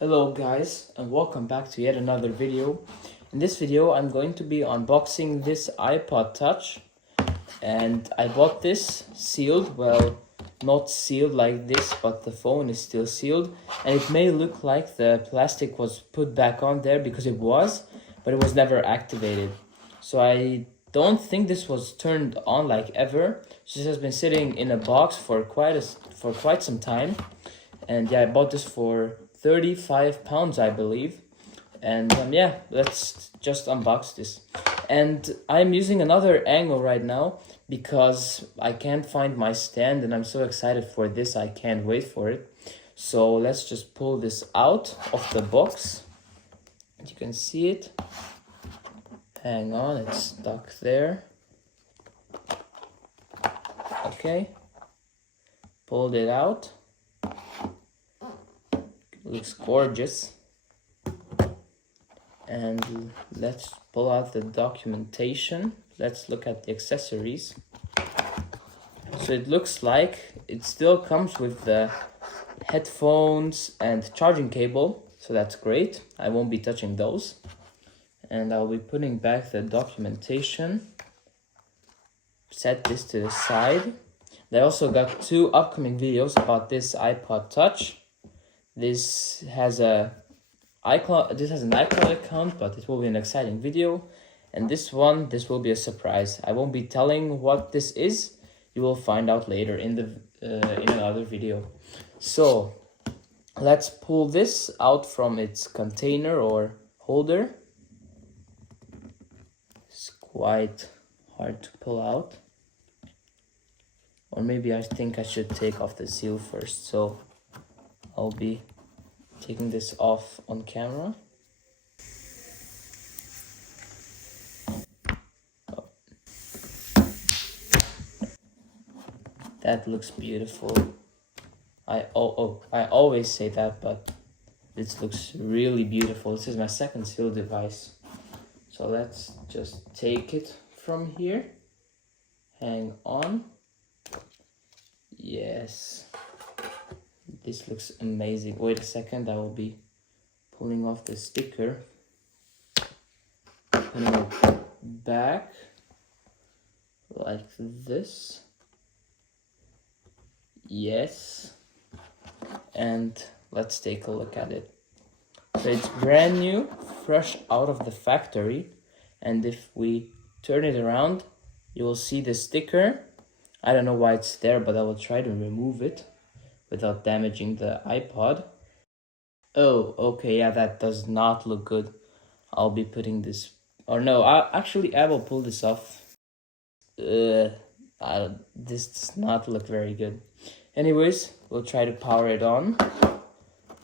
Hello guys, and welcome back to yet another video. In this video I'm going to be unboxing this iPod Touch, and I bought this sealed. Well, not sealed like this, but the phone is still sealed, and it may look like the plastic was put back on there because it was, but it was never activated. So I don't think this was turned on like ever. This has been sitting in a box for quite some time. And yeah, I bought this for 35 pounds, I believe. And yeah, let's just unbox this. And I'm using another angle right now because I can't find my stand, and I'm so excited for this. I can't wait for it. So let's just pull this out of the box. You can see it. Hang on, it's stuck there. Okay. Pulled it out. Looks gorgeous. And let's pull out the documentation. Let's look at the accessories. So it looks like it still comes with the headphones and charging cable, so that's great. I won't be touching those. And I'll be putting back the documentation. Set this to the side. I also got two upcoming videos about this iPod Touch. This has an iCloud account, but it will be an exciting video. And this will be a surprise. I won't be telling what this is. You will find out later in another video. So let's pull this out from its container or holder. It's quite hard to pull out. Or maybe I think I should take off the seal first. So I'll be taking this off on camera. Oh. That looks beautiful. I always say that, but this looks really beautiful. This is my second seal device. So let's just take it from here. Hang on. Yes. This looks amazing. Wait a second, I will be pulling off the sticker. Putting it back like this. Yes. And let's take a look at it. So it's brand new, fresh out of the factory. And if we turn it around, you will see the sticker. I don't know why it's there, but I will try to remove it without damaging the iPod. Oh, okay, yeah, that does not look good. I'll be putting this, or no, I will pull this off. This does not look very good. Anyways, we'll try to power it on.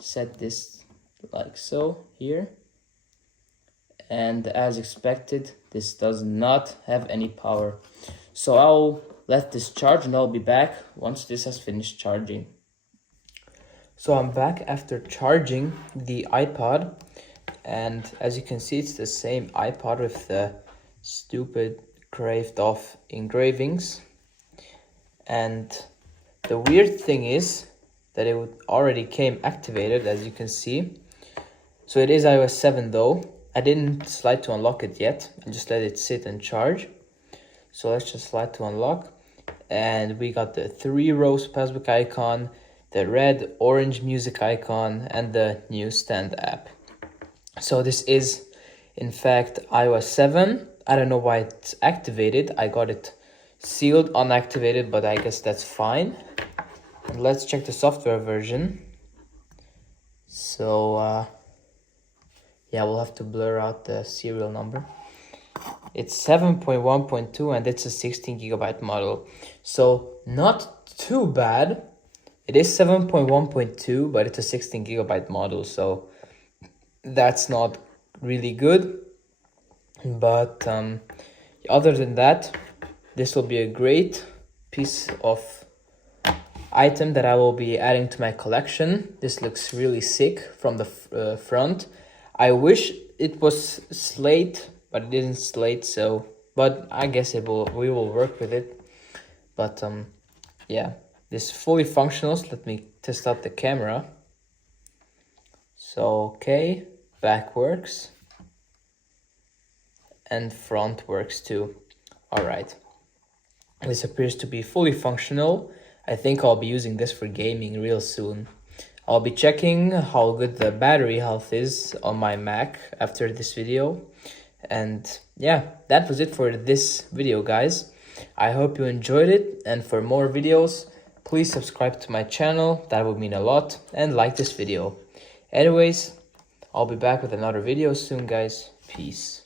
Set this like so here. And as expected, this does not have any power. So I'll let this charge and I'll be back once this has finished charging. So I'm back after charging the iPod, and as you can see, it's the same iPod with the stupid graved off engravings. And the weird thing is that it already came activated, as you can see. So it is iOS 7 though. I didn't slide to unlock it yet. I just let it sit and charge. So let's just slide to unlock. And we got the 3-row passbook icon, the red orange music icon, and the newsstand app. So this is in fact iOS 7. I don't know why it's activated. I got it sealed unactivated, but I guess that's fine. And let's check the software version. So yeah, we'll have to blur out the serial number. It's 7.1.2 and it's a 16GB model. So not too bad. It is 7.1.2, but it's a 16GB model, so that's not really good. But other than that, this will be a great piece of item that I will be adding to my collection. This looks really sick from the front. I wish it was slate, but it isn't slate, so but I guess we will work with it. But yeah. This is fully functional, so let me test out the camera. So, okay, back works. And front works too. All right. This appears to be fully functional. I think I'll be using this for gaming real soon. I'll be checking how good the battery health is on my Mac after this video. And yeah, that was it for this video, guys. I hope you enjoyed it, and for more videos, please subscribe to my channel, that would mean a lot, and like this video. Anyways, I'll be back with another video soon, guys. Peace.